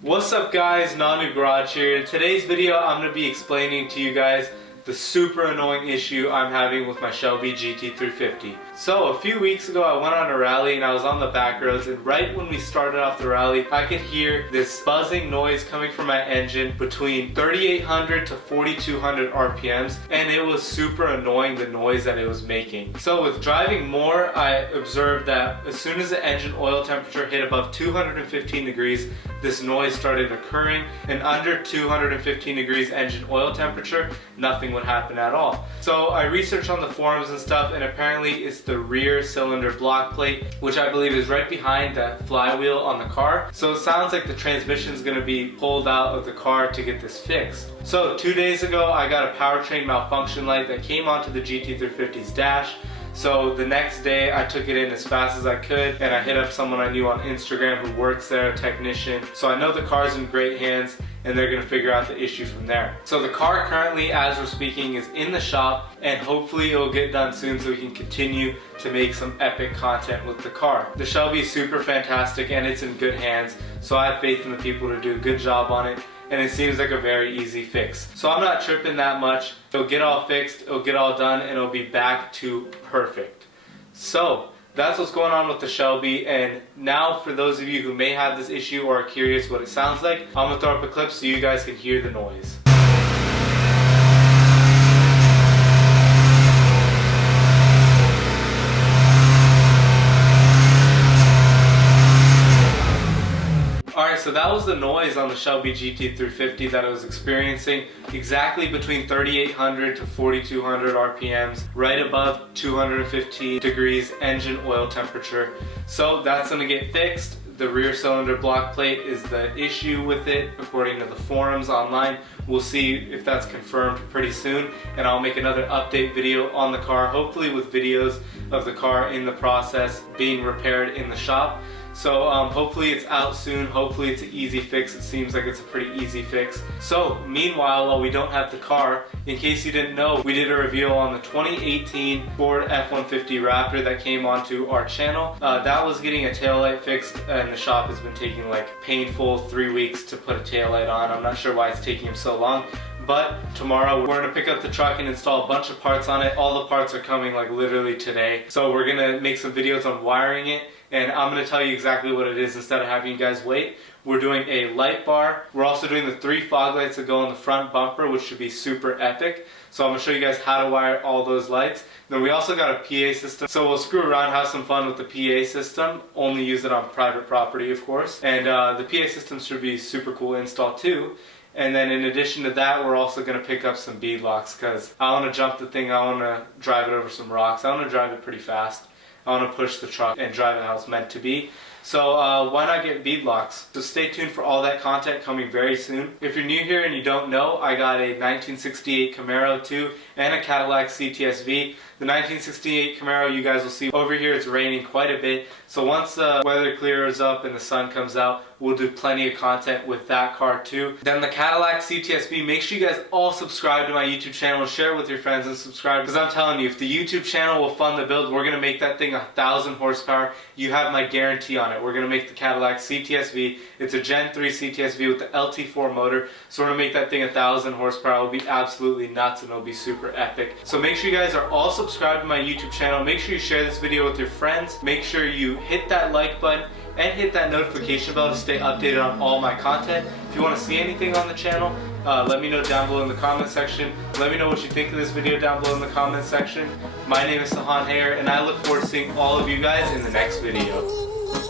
What's up guys, Nanu Garage here. In today's video I'm going to be explaining to you guys the super annoying issue I'm having with my Shelby GT350. So a few weeks ago I went on a rally and I was on the back roads, and right when we started off the rally I could hear this buzzing noise coming from my engine between 3800 to 4200 RPMs, and it was super annoying, the noise that it was making. So with driving more, I observed that as soon as the engine oil temperature hit above 215 degrees, this noise started occurring, and under 215 degrees engine oil temperature, nothing would happen at all. So I researched on the forums and stuff, and apparently it's the rear cylinder block plate, which I believe is right behind that flywheel on the car. So it sounds like the transmission is going to be pulled out of the car to get this fixed. So 2 days ago I got a powertrain malfunction light that came onto the GT350's dash. So the next day I took it in as fast as I could, and I hit up someone I knew on Instagram who works there, a technician. So I know the car's in great hands and they're going to figure out the issue from there. So the car currently, as we're speaking, is in the shop, and hopefully it'll get done soon so we can continue to make some epic content with the car. The Shelby is super fantastic and it's in good hands, so I have faith in the people to do a good job on it, and it seems like a very easy fix. So I'm not tripping that much. It'll get all fixed, it'll get all done, and it'll be back to perfect. So that's what's going on with the Shelby, and now for those of you who may have this issue or are curious what it sounds like, I'm gonna throw up a clip so you guys can hear the noise. Alright, so that was the noise on the Shelby GT350 that I was experiencing, exactly between 3800 to 4200 RPMs, right above 215 degrees engine oil temperature. So that's going to get fixed. The rear cylinder block plate is the issue with it, according to the forums online. We'll see if that's confirmed pretty soon, and I'll make another update video on the car, hopefully with videos of the car in the process being repaired in the shop. So hopefully it's out soon, hopefully it's an easy fix. It seems like it's a pretty easy fix. So meanwhile, while we don't have the car, in case you didn't know, we did a review on the 2018 Ford F-150 Raptor that came onto our channel. That was getting a taillight fixed, and the shop has been taking like painful 3 weeks to put a taillight on. I'm not sure why it's taking him so long. But tomorrow we're going to pick up the truck and install a bunch of parts on it. All the parts are coming like literally today. So we're going to make some videos on wiring it, and I'm going to tell you exactly what it is instead of having you guys wait. We're doing a light bar. We're also doing the 3 fog lights that go on the front bumper, which should be super epic. So I'm going to show you guys how to wire all those lights. Then we also got a PA system. So we'll screw around, have some fun with the PA system. Only use it on private property, of course. And the PA system should be super cool install too. And then in addition to that, we're also going to pick up some bead locks, because I want to jump the thing, I want to drive it over some rocks, I want to drive it pretty fast. I want to push the truck and drive it how it's meant to be. So why not get bead locks? So stay tuned for all that content coming very soon. If you're new here and you don't know, I got a 1968 Camaro 2 and a Cadillac CTS-V. The 1968 Camaro, you guys will see over here, it's raining quite a bit. So once the weather clears up and the sun comes out, we'll do plenty of content with that car too. Then the Cadillac CTS-V, make sure you guys all subscribe to my YouTube channel, share it with your friends and subscribe, because I'm telling you, if the YouTube channel will fund the build, we're going to make that thing 1,000 horsepower. You have my guarantee on it. We're going to make the Cadillac CTS-V. It's a Gen 3 CTS-V with the LT4 motor, so we're going to make that thing 1,000 horsepower. It'll be absolutely nuts and it'll be super epic. So make sure you guys are all subscribed to my YouTube channel. Make sure you share this video with your friends. Make sure you hit that like button and hit that notification bell to stay updated on all my content. If you want to see anything on the channel, let me know down below in the comment section. Let me know what you think of this video down below in the comment section. My name is Sahan Hayer, and I look forward to seeing all of you guys in the next video.